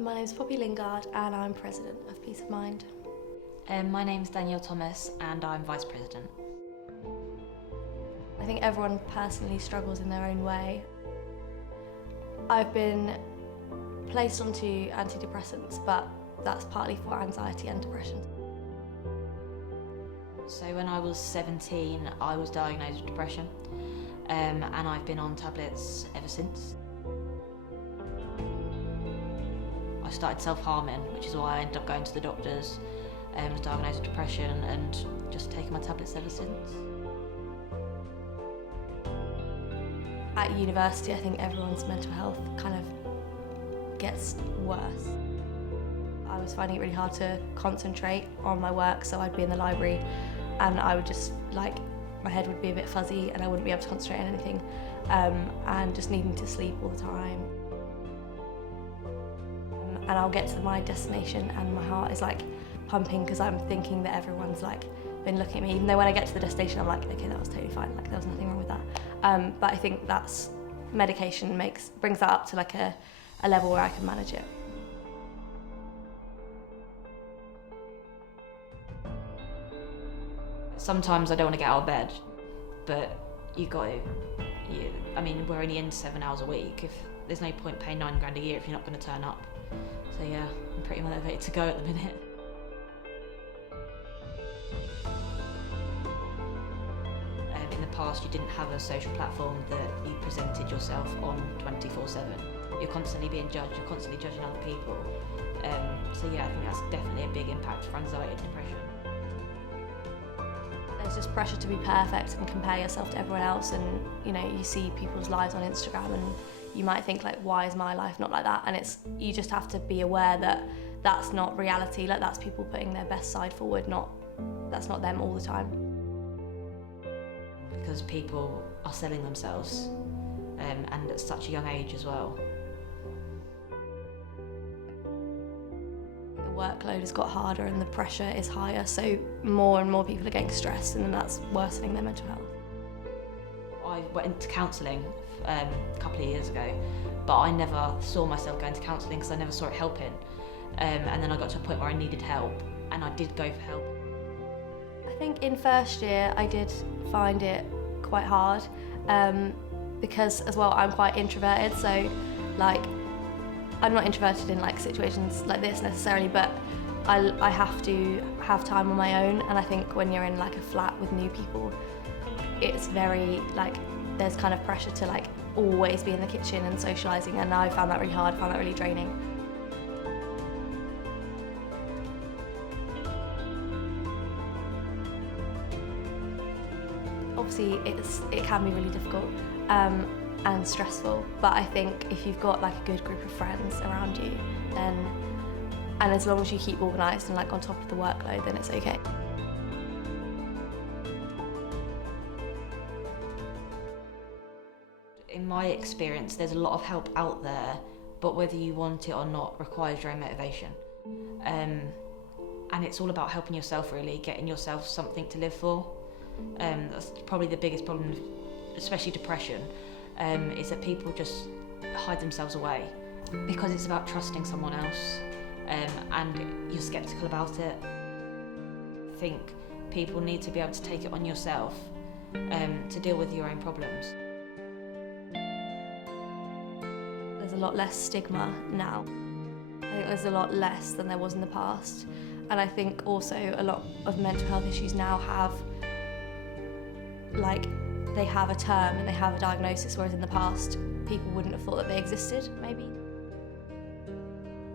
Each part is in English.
My name is Poppy Lingard and I'm President of Peace of Mind. My name's Danielle Thomas and I'm Vice President. I think everyone personally struggles in their own way. I've been placed onto antidepressants, but that's partly for anxiety and depression. So when I was 17, I was diagnosed with depression, and I've been on tablets ever since. I started self-harming, which is why I ended up going to the doctors, was diagnosed with depression and just taking my tablets ever since. At university, I think everyone's mental health kind of gets worse. I was finding it really hard to concentrate on my work, so I'd be in the library and I would just, my head would be a bit fuzzy and I wouldn't be able to concentrate on anything, and just needing to sleep all the time. And I'll get to my destination and my heart is pumping because I'm thinking that everyone's been looking at me, even though when I get to the destination I'm like, okay, that was totally fine, there was nothing wrong with that. But I think that's medication brings that up to a level where I can manage it. Sometimes I don't want to get out of bed, but I mean, we're only in 7 hours a week. There's no point paying £9 grand a year if you're not going to turn up. So yeah, I'm pretty motivated to go at the minute. In the past, you didn't have a social platform that you presented yourself on 24/7. You're constantly being judged, you're constantly judging other people. So yeah, I think that's definitely a big impact for anxiety and depression. There's just pressure to be perfect and compare yourself to everyone else, and you see people's lives on Instagram and you might think why is my life not like that? And you just have to be aware that that's not reality, that's people putting their best side forward, that's not them all the time. Because people are selling themselves, and at such a young age as well. The workload has got harder and the pressure is higher, so more and more people are getting stressed, and then that's worsening their mental health. I went into counselling a couple of years ago, but I never saw myself going to counselling because I never saw it helping. And then I got to a point where I needed help, and I did go for help. I think in first year I did find it quite hard, because as well I'm quite introverted, so I'm not introverted in situations like this necessarily, but I have to have time on my own, and I think when you're in a flat with new people, it's very there's kind of pressure to always be in the kitchen and socialising, and I found that really hard, found that really draining. Obviously it can be really difficult and stressful, but I think if you've got a good group of friends around you, and as long as you keep organised and on top of the workload, then it's okay. In my experience, there's a lot of help out there, but whether you want it or not requires your own motivation. And it's all about helping yourself, really, getting yourself something to live for. That's probably the biggest problem, especially depression, is that people just hide themselves away because it's about trusting someone else, and you're sceptical about it. I think people need to be able to take it on yourself to deal with your own problems. There's a lot less stigma now. I think there's a lot less than there was in the past, and I think also a lot of mental health issues now have they have a term and they have a diagnosis, whereas in the past people wouldn't have thought that they existed, maybe.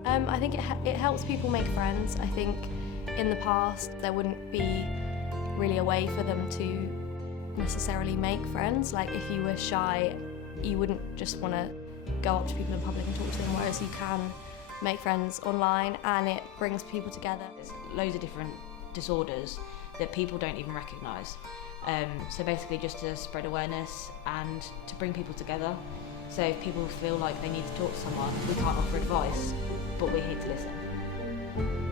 I think it helps people make friends. I think in the past there wouldn't be really a way for them to necessarily make friends. If you were shy, you wouldn't just want to go up to people in public and talk to them, whereas you can make friends online and it brings people together. There's loads of different disorders that people don't even recognise. So basically just to spread awareness and to bring people together. So if people feel like they need to talk to someone, we can't offer advice, but we're here to listen.